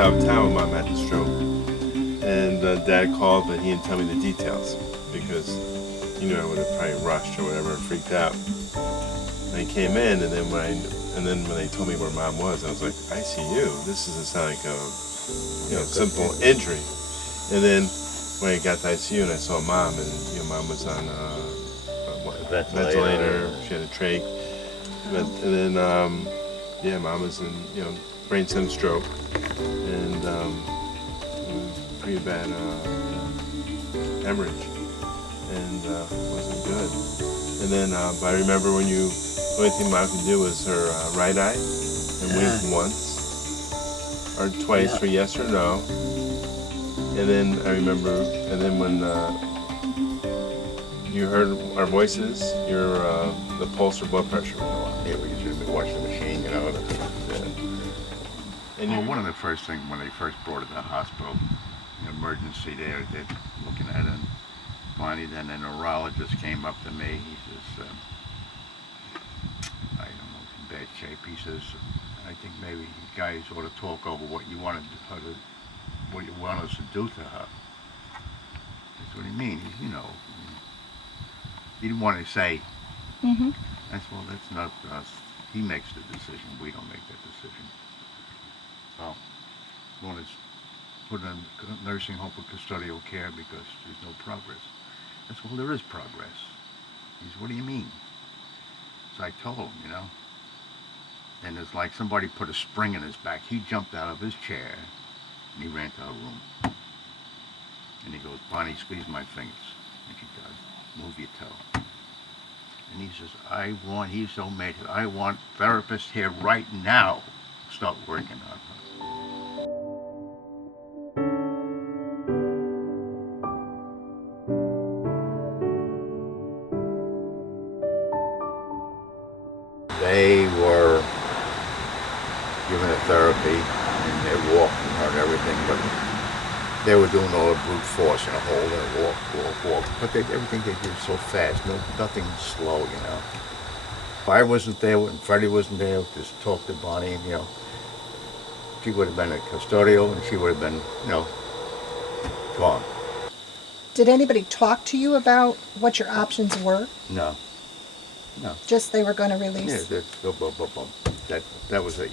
out of town when Mom had the stroke, and Dad called, but he didn't tell me the details because he knew I would have probably rushed or whatever and freaked out. And he came in, and then when they told me where Mom was, I was like, ICU. This doesn't sound like a simple injury. And then when I got to ICU and I saw Mom, and Mom was on ventilator. She had a trach. And then Mom was in brain stem stroke, and pretty bad hemorrhage, and wasn't good. And then but I remember when the only thing Mom could do was her right eye and wink once or twice for yes or no. And then I remember, when you heard our voices, the pulse or blood pressure would go up. Yeah, we used to watch the machine, And one of the first things when they first brought it to the hospital, emergency there, they're looking at it. And finally, then the neurologist came up to me. He says, I don't know, in bad shape. He says, I think maybe you guys ought to talk over what you want us to do to her. That's what he means. He didn't want to say, that's not us. He makes the decision. We don't make that decision. So, we want to put in a nursing home for custodial care because there's no progress. That's well, there is progress. He said, what do you mean? So I told him, and it's like somebody put a spring in his back. He jumped out of his chair and he ran to her room. And he goes, Bonnie, squeeze my fingers. And she does. Move your toe. And he says, he's so mad. I want therapists here right now. Start working on her. They were giving her therapy and they're walking her and everything, but they were doing all the brute force, hold and walk. But everything they did so fast, nothing slow, If I wasn't there and Freddie wasn't there, just talk to Bonnie, she would have been a custodial and she would have been, gone. Did anybody talk to you about what your options were? No. Just they were going to release? Yeah, that was it,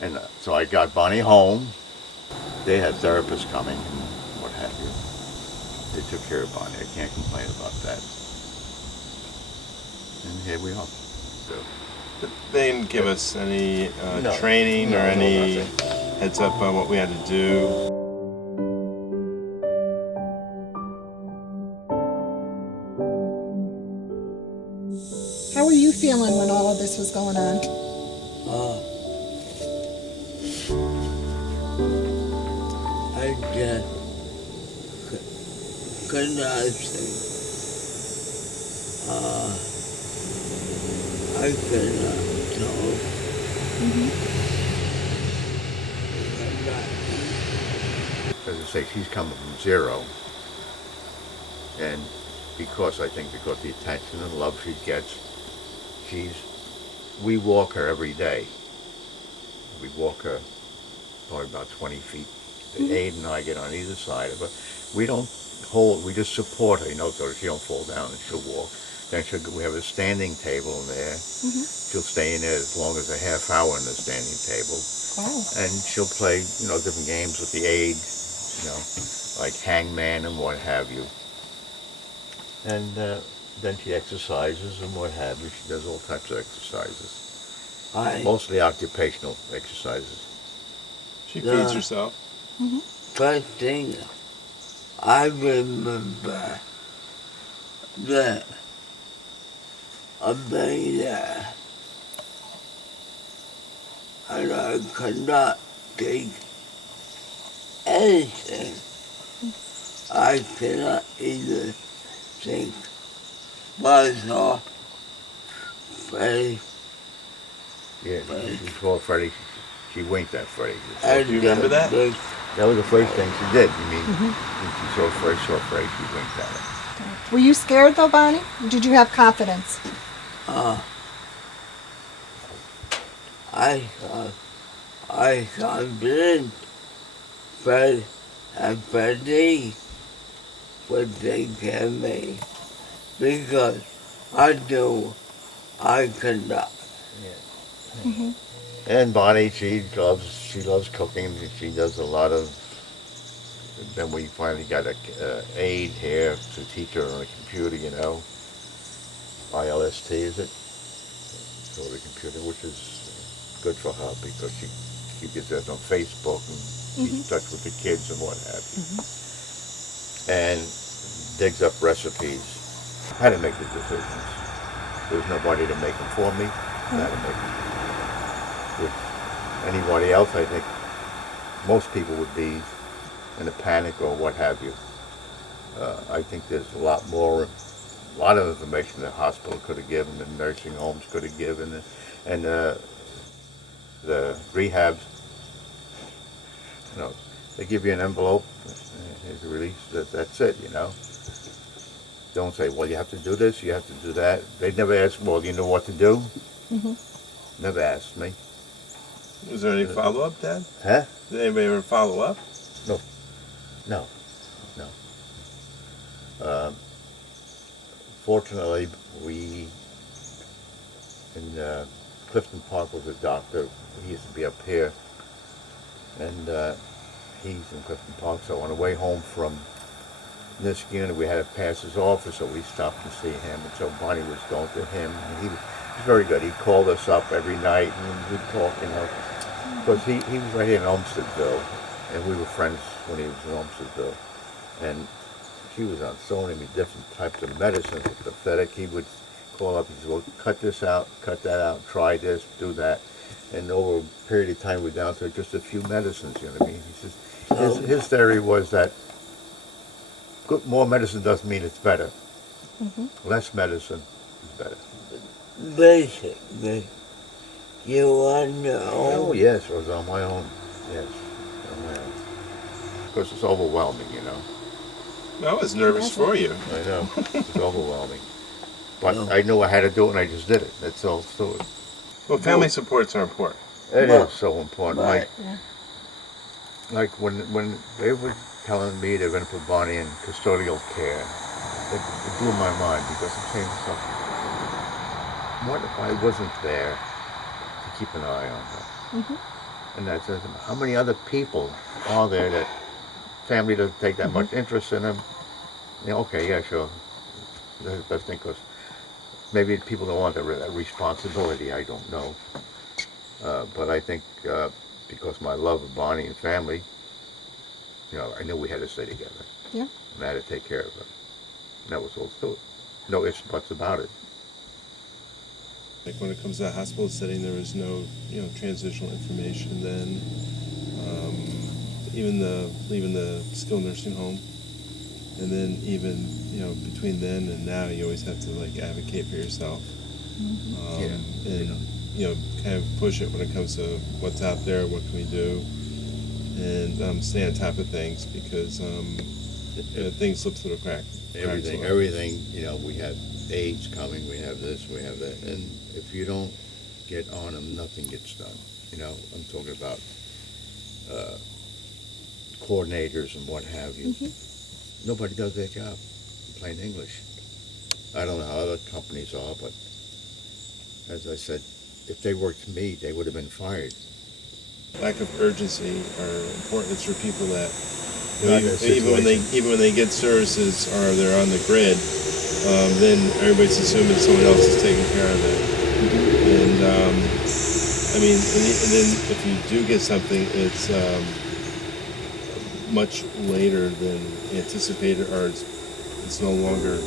and so I got Bonnie home. They had therapists coming and what have you. They took care of Bonnie. I can't complain about that. And here we are. So, they didn't give us any training or any heads up on what we had to do. How were you feeling when all of this was going on? I just could not think. I could not talk. As I say, she's coming from zero. And because the attention and love she gets, we walk her every day. We walk her probably about 20 feet. Aid and I get on either side of her. We don't hold, we just support her, so that she don't fall down and she'll walk. Then we have a standing table in there. She'll stay in there as long as a half hour in the standing table. Wow. And she'll play, different games with the aid, like hangman and what have you. And then she exercises and what have you. She does all types of exercises. Mostly occupational exercises. She feeds herself. First thing I remember that Amelia and I could not take anything. I cannot even think. But Freddie. Yeah, she called Freddie. She winked at Freddie. Do you remember that? That was the first thing she did. When she saw Freddie, she winked at him. Were you scared though, Bonnie? Or did you have confidence? I thought I confident Fred and Freddie would take care of me because I knew I could not. And Bonnie, she loves cooking. She does a lot of. Then we finally got a aide here to teach her on the computer. You know, ILST is it? So the computer, which is good for her because she gets that on Facebook and keeps in touch with the kids and what have you. And digs up recipes. How to make the decisions. There's nobody to make them for me. How to make them. With anybody else, I think most people would be in a panic or what have you. I think there's a lot of information the hospital could have given, the nursing homes could have given, and the rehabs. You know, they give you an envelope, here's a release. That's it. You know. Don't say, well, you have to do this, you have to do that. They never ask, well, you know what to do? Never asked me. Was there any follow-up, Dad? Huh? Did anybody ever follow up? No. Fortunately, we in Clifton Park was a doctor. He used to be up here, and he's in Clifton Park. So on the way home from Niskayuna, we had to pass his office, so we stopped to see him. And so Bonnie was going to him, and he was very good. He called us up every night, and we'd talk, you know, because he was right here in Olmstedville, and we were friends when he was in Olmstedville. And he was on so many different types of medicines, pathetic. He would call up, he said, well, cut this out, cut that out, try this, do that. And over a period of time, we're down to just a few medicines, you know what I mean? He says, his theory was that more medicine doesn't mean it's better. Less medicine is better. Basically, you want to know. Oh, yes, it was on my own. Yes, on my own. Because it's overwhelming, you know. I was nervous for you. I know, it's overwhelming. But I knew I had to do it, and I just did it. That's all to it. Well, family supports are important. It Well, is so important. right. Like when they were telling me they're going to put Bonnie in custodial care, it blew my mind because I'm saying to myself, what if I wasn't there to keep an eye on her? And that's how many other people are there that family doesn't take that much interest in them? You know, okay, yeah, sure. That's the best thing, because maybe people don't want that responsibility, I don't know. But I think because my love of Bonnie and family, you know, I knew we had to stay together. Yeah. And I had to take care of her. And that was all to it. No ifs, buts about it. Like when it comes to the hospital setting, there was no, you know, transitional information then. Even leaving the skilled nursing home, and then even, you know, between then and now, you always have to like advocate for yourself. And you know, kind of push it when it comes to what's out there, what can we do, and stay on top of things because you know, things slip through the cracks. Everything, you know, we have AIDS coming, we have this, we have that, and if you don't get on them, nothing gets done. You know, I'm talking about coordinators and what have you. Nobody does their job, in plain English. I don't know how other companies are, but as I said, if they worked me, they would have been fired. Lack of urgency are important. It's for people that, you Not know, in a even when they get services or they're on the grid, then everybody's assuming someone else is taking care of it. And I mean, and then if you do get something, it's much later than anticipated, or it's no longer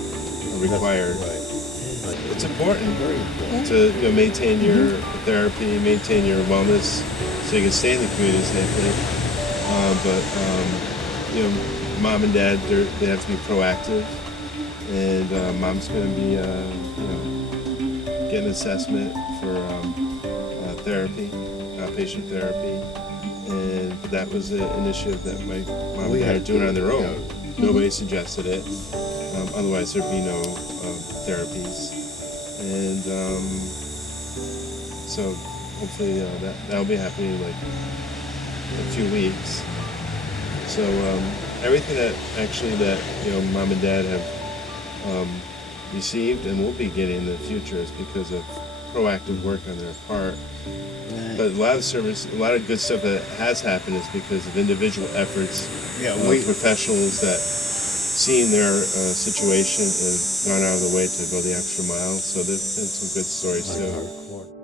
required. Right. It's important Very important. to, you know, maintain your therapy, maintain your wellness, so you can stay in the community safely. But you know, mom and dad, they have to be proactive, and mom's going to be, you know, get an assessment for therapy, outpatient therapy, and that was an initiative that my mom and dad are doing on their own. Nobody suggested it. Otherwise, there'd be no therapies. And so hopefully that'll be happening in like a few weeks. So everything that actually that mom and dad have received and will be getting in the future is because of proactive work on their part. Right. But a lot of good stuff that has happened is because of individual efforts, Yeah, professionals that seen their situation and gone out of the way to go the extra mile. So there's been some good stories too.